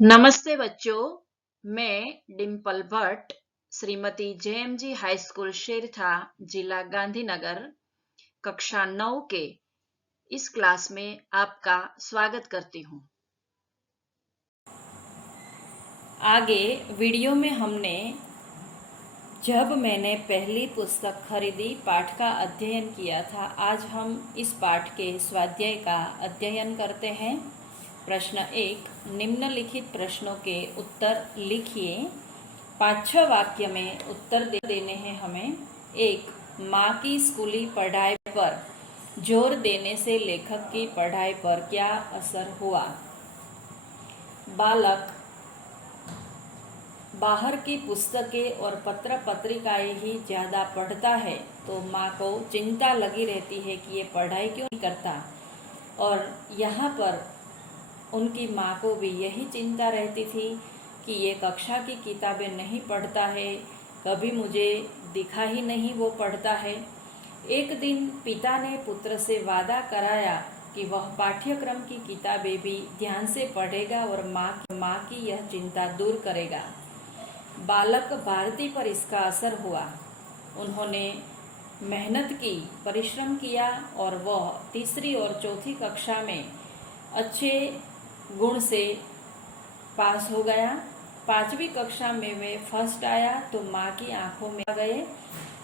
नमस्ते बच्चों, मैं डिम्पल भट्ट श्रीमती जेएमजी हाई स्कूल शेरथा, जिला गांधीनगर, कक्षा 9 के इस क्लास में आपका स्वागत करती हूँ। आगे वीडियो में हमने जब मैंने पहली पुस्तक खरीदी पाठ का अध्ययन किया था। आज हम इस पाठ के स्वाध्याय का अध्ययन करते हैं। प्रश्न 1, निम्नलिखित प्रश्नों के उत्तर लिखिए। 5-6 वाक्य में उत्तर देने हैं हमें। 1, माँ की स्कूली पढ़ाई पर जोर देने से लेखक की पढ़ाई पर क्या असर हुआ? बालक बाहर की पुस्तकें और पत्र पत्रिकाएं ही ज़्यादा पढ़ता है तो माँ को चिंता लगी रहती है कि ये पढ़ाई क्यों नहीं करता, और यहाँ पर उनकी माँ को भी यही चिंता रहती थी कि ये कक्षा की किताबें नहीं पढ़ता है, कभी मुझे दिखा ही नहीं वो पढ़ता है। एक दिन पिता ने पुत्र से वादा कराया कि वह पाठ्यक्रम की किताबें भी ध्यान से पढ़ेगा और माँ की यह चिंता दूर करेगा। बालक भारती पर इसका असर हुआ। उन्होंने मेहनत की, परिश्रम किया और वह तीसरी और चौथी कक्षा में अच्छे गुण से पास हो गया। 5वीं कक्षा में वे फर्स्ट आया तो माँ की आंखों में आ गए।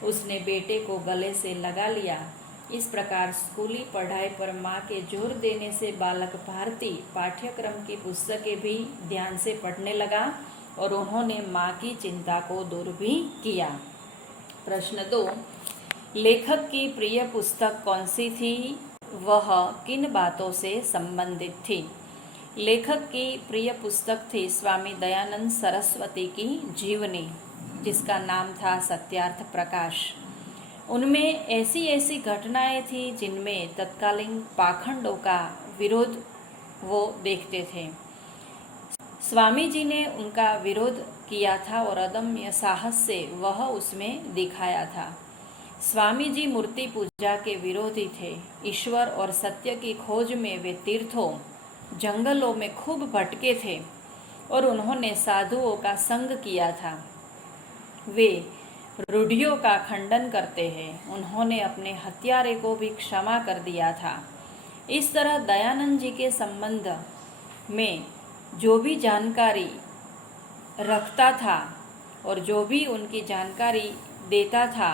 उसने बेटे को गले से लगा लिया। इस प्रकार स्कूली पढ़ाई पर माँ के जोर देने से बालक भारती पाठ्यक्रम की पुस्तकें भी ध्यान से पढ़ने लगा और उन्होंने माँ की चिंता को दूर भी किया। प्रश्न 2, लेखक की प्रिय पुस्तक कौन सी थी? वह किन बातों से संबंधित थी? लेखक की प्रिय पुस्तक थी स्वामी दयानंद सरस्वती की जीवनी, जिसका नाम था सत्यार्थ प्रकाश। उनमें ऐसी ऐसी घटनाएं थी जिनमें तत्कालीन पाखंडों का विरोध वो देखते थे। स्वामी जी ने उनका विरोध किया था और अदम्य साहस से वह उसमें दिखाया था। स्वामी जी मूर्ति पूजा के विरोधी थे। ईश्वर और सत्य की खोज में वे तीर्थों, जंगलों में खूब भटके थे और उन्होंने साधुओं का संग किया था। वे रूढ़ियों का खंडन करते हैं। उन्होंने अपने हत्यारे को भी क्षमा कर दिया था। इस तरह दयानंद जी के संबंध में जो भी जानकारी रखता था और जो भी उनकी जानकारी देता था,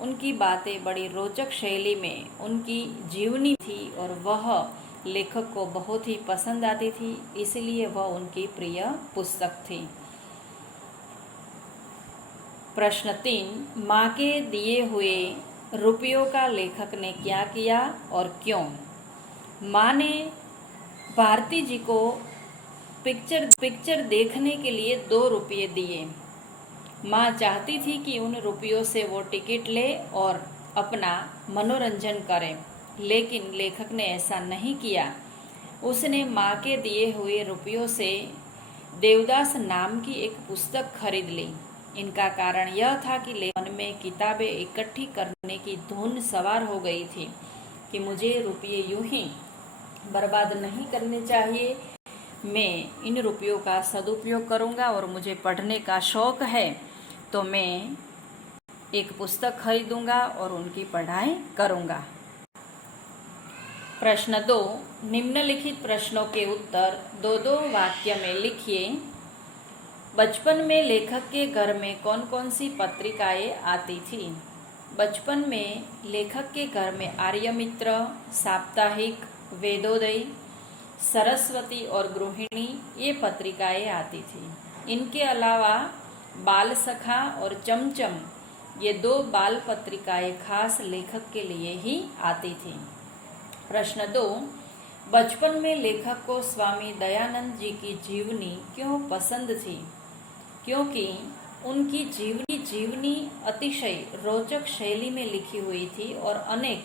उनकी बातें बड़ी रोचक शैली में उनकी जीवनी थी और वह लेखक को बहुत ही पसंद आती थी, इसलिए वह उनकी प्रिय पुस्तक थी। प्रश्न 3, माँ के दिए हुए रुपयों का लेखक ने क्या किया और क्यों? माँ ने भारती जी को पिक्चर देखने के लिए 2 रुपये दिए। माँ चाहती थी कि उन रुपयों से वो टिकट ले और अपना मनोरंजन करे, लेकिन लेखक ने ऐसा नहीं किया। उसने माँ के दिए हुए रुपयों से देवदास नाम की एक पुस्तक खरीद ली। इनका कारण यह था कि मन में किताबें इकट्ठी करने की धुन सवार हो गई थी कि मुझे रुपये यूं ही बर्बाद नहीं करने चाहिए, मैं इन रुपयों का सदुपयोग करूंगा और मुझे पढ़ने का शौक है तो मैं एक पुस्तक खरीदूंगा और उनकी पढ़ाई करूंगा। प्रश्न 2, निम्नलिखित प्रश्नों के उत्तर 2-2 वाक्य में लिखिए। बचपन में लेखक के घर में कौन कौन सी पत्रिकाएं आती थी? बचपन में लेखक के घर में आर्यमित्र, साप्ताहिक, वेदोदय, सरस्वती और गृहिणी ये पत्रिकाएं आती थी। इनके अलावा बाल सखा और चमचम ये 2 बाल पत्रिकाएं खास लेखक के लिए ही आती थी। प्रश्न 2, बचपन में लेखक को स्वामी दयानंद जी की जीवनी क्यों पसंद थी? क्योंकि उनकी जीवनी अतिशय रोचक शैली में लिखी हुई थी और अनेक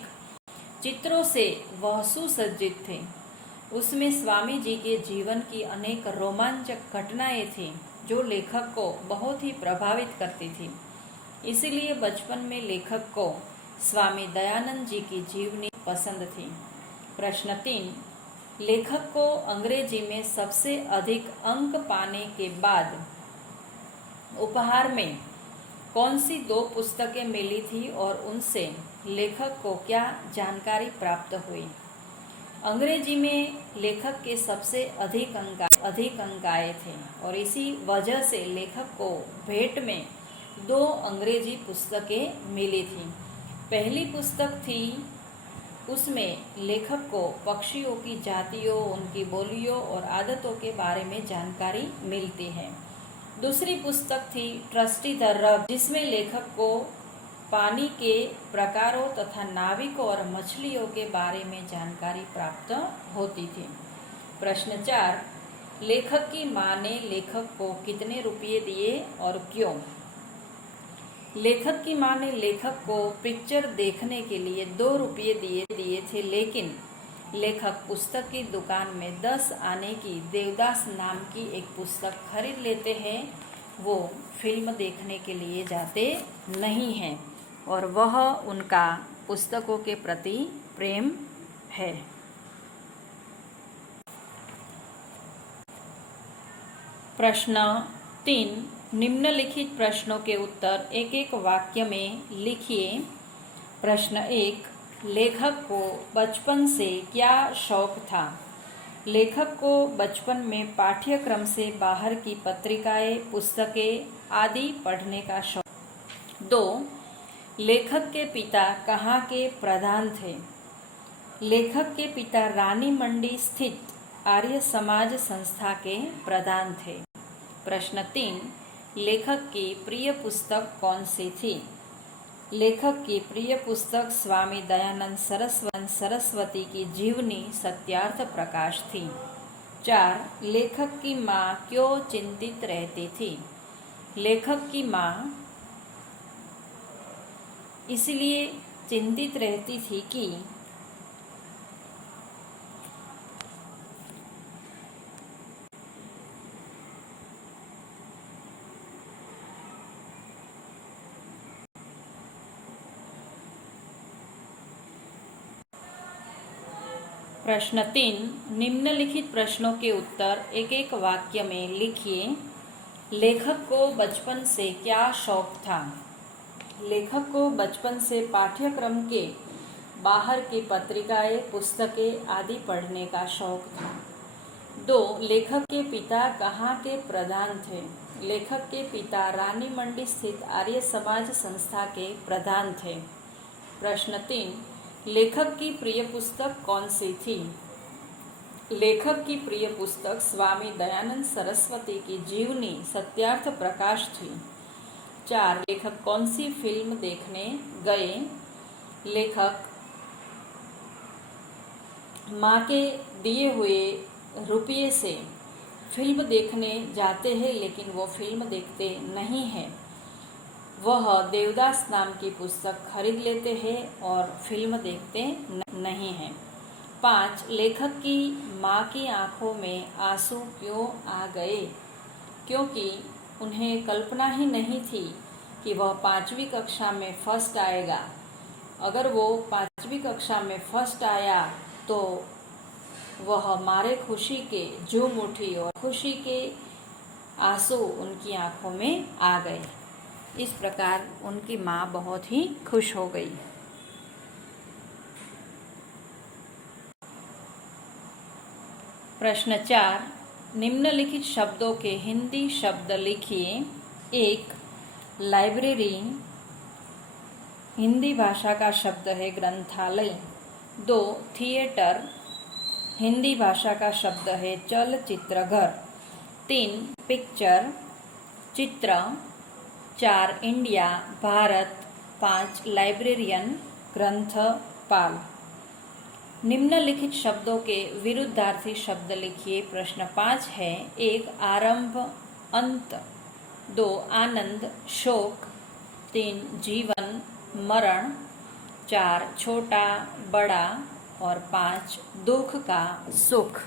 चित्रों से वह सुसज्जित थे। उसमें स्वामी जी के जीवन की अनेक रोमांचक घटनाएं थीं जो लेखक को बहुत ही प्रभावित करती थी। इसीलिए बचपन में लेखक को स्वामी दयानंद जी की जीवनी पसंद थी। प्रश्न 3, लेखक को अंग्रेजी में सबसे अधिक अंक पाने के बाद उपहार में कौन सी 2 पुस्तकें मिली थी और उनसे लेखक को क्या जानकारी प्राप्त हुई? अंग्रेजी में लेखक के सबसे अधिक अंक आए थे और इसी वजह से लेखक को भेंट में 2 अंग्रेजी पुस्तकें मिली थी। पहली पुस्तक थी, उसमें लेखक को पक्षियों की जातियों, उनकी बोलियों और आदतों के बारे में जानकारी मिलती है। दूसरी पुस्तक थी ट्रस्टी द रग, जिसमें लेखक को पानी के प्रकारों तथा नाविकों और मछलियों के बारे में जानकारी प्राप्त होती थी। प्रश्न 4, लेखक की माँ ने लेखक को कितने रुपये दिए और क्यों? लेखक की माँ ने लेखक को पिक्चर देखने के लिए 2 रुपये दिए थे, लेकिन लेखक पुस्तक की दुकान में 10 आने की देवदास नाम की एक पुस्तक खरीद लेते हैं। वो फिल्म देखने के लिए जाते नहीं हैं और वह उनका पुस्तकों के प्रति प्रेम है। प्रश्न 3, निम्नलिखित प्रश्नों के उत्तर एक एक वाक्य में लिखिए। प्रश्न 1, लेखक को बचपन से क्या शौक था? लेखक को बचपन में पाठ्यक्रम से बाहर की पत्रिकाएं, पुस्तकें आदि पढ़ने का शौक। 2, लेखक के पिता कहाँ के प्रधान थे? लेखक के पिता रानी मंडी स्थित आर्य समाज संस्था के प्रधान थे। प्रश्न 3, लेखक की प्रिय पुस्तक कौन सी थी? लेखक की प्रिय पुस्तक स्वामी दयानंद सरस्वती की जीवनी सत्यार्थ प्रकाश थी। 4, लेखक की माँ क्यों चिंतित रहती थी? लेखक की माँ इसलिए चिंतित रहती थी कि प्रश्न 3, निम्नलिखित प्रश्नों के उत्तर एक एक वाक्य में लिखिए। लेखक को बचपन से क्या शौक था? लेखक को बचपन से पाठ्यक्रम के बाहर की पत्रिकाएं, पुस्तकें आदि पढ़ने का शौक था। 2, लेखक के पिता कहाँ के प्रधान थे? लेखक के पिता रानी मंडी स्थित आर्य समाज संस्था के प्रधान थे। प्रश्न 3, लेखक की प्रिय पुस्तक कौन सी थी? लेखक की प्रिय पुस्तक स्वामी दयानंद सरस्वती की जीवनी सत्यार्थ प्रकाश थी। 4, लेखक कौन सी फिल्म देखने गए? लेखक माँ के दिए हुए रुपये से फिल्म देखने जाते हैं, लेकिन वो फिल्म देखते नहीं हैं। वह देवदास नाम की पुस्तक खरीद लेते हैं और फिल्म देखते नहीं हैं। 5, लेखक की माँ की आंखों में आंसू क्यों आ गए? क्योंकि उन्हें कल्पना ही नहीं थी कि वह 5वीं कक्षा में फर्स्ट आएगा। अगर वो 5वीं कक्षा में फर्स्ट आया तो वह मारे खुशी के झूम उठी और खुशी के आंसू उनकी आंखों में आ गए। इस प्रकार उनकी माँ बहुत ही खुश हो गई। प्रश्न 4, निम्नलिखित शब्दों के हिंदी शब्द लिखिए। 1, लाइब्रेरी हिंदी भाषा का शब्द है ग्रंथालय। 2, थिएटर हिंदी भाषा का शब्द है चलचित्रघर। 3, पिक्चर चित्र। 4, इंडिया भारत। 5, लाइब्रेरियन ग्रंथपाल। निम्नलिखित शब्दों के विरुद्धार्थी शब्द लिखिए। प्रश्न 5 है। 1, आरंभ अंत। 2, आनंद शोक। 3, जीवन मरण। 4, छोटा बड़ा और 5, दुख का सुख।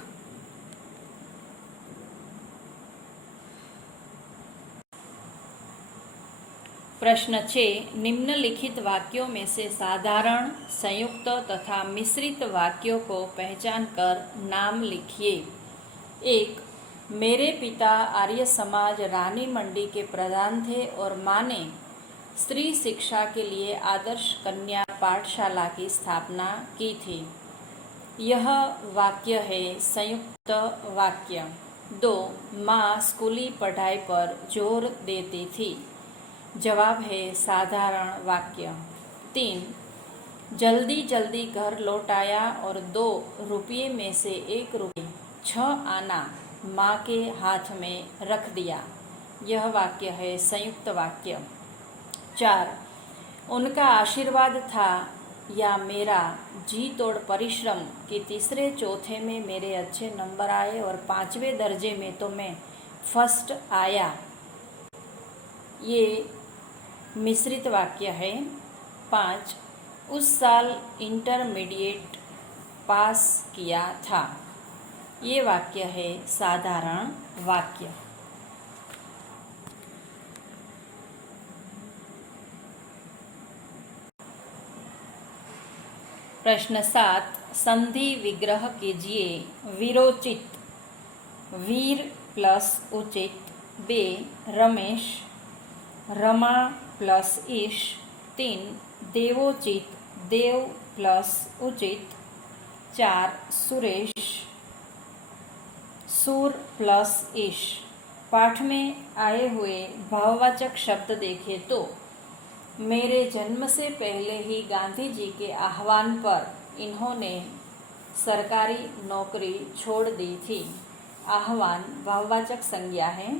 प्रश्न 6, निम्नलिखित वाक्यों में से साधारण, संयुक्त तथा मिश्रित वाक्यों को पहचान कर नाम लिखिए। 1, मेरे पिता आर्य समाज रानी मंडी के प्रधान थे और माँ ने स्त्री शिक्षा के लिए आदर्श कन्या पाठशाला की स्थापना की थी। यह वाक्य है संयुक्त वाक्य। 2, माँ स्कूली पढ़ाई पर जोर देती थी। जवाब है साधारण वाक्य। 3, जल्दी जल्दी घर लौट आया और 2 रुपये में से 1 रुपये 6 आना माँ के हाथ में रख दिया। यह वाक्य है संयुक्त वाक्य। 4, उनका आशीर्वाद था या मेरा जी तोड़ परिश्रम कि तीसरे चौथे में मेरे अच्छे नंबर आए और 5वें दर्जे में तो मैं फर्स्ट आया। ये मिश्रित वाक्य है। 5, उस साल इंटरमीडिएट पास किया था। ये वाक्य है साधारण वाक्य। प्रश्न 7, संधि विग्रह कीजिए। वीरोचित, वीर प्लस उचित। 2, रमेश, रमा प्लस ईश। 3, देवोचित, देव प्लस उचित। 4, सुरेश, सुर प्लस ईश। पाठ में आए हुए भाववाचक शब्द देखें तो मेरे जन्म से पहले ही गांधी जी के आह्वान पर इन्होंने सरकारी नौकरी छोड़ दी थी। आह्वान भाववाचक संज्ञा है।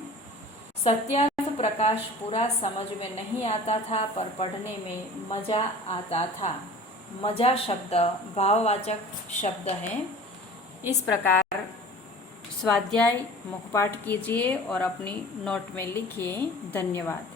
सत्यार्थ प्रकाश पूरा समझ में नहीं आता था पर पढ़ने में मजा आता था। मजा शब्द भाववाचक शब्द है। इस प्रकार स्वाध्याय मुखपाठ कीजिए और अपनी नोट में लिखिए। धन्यवाद।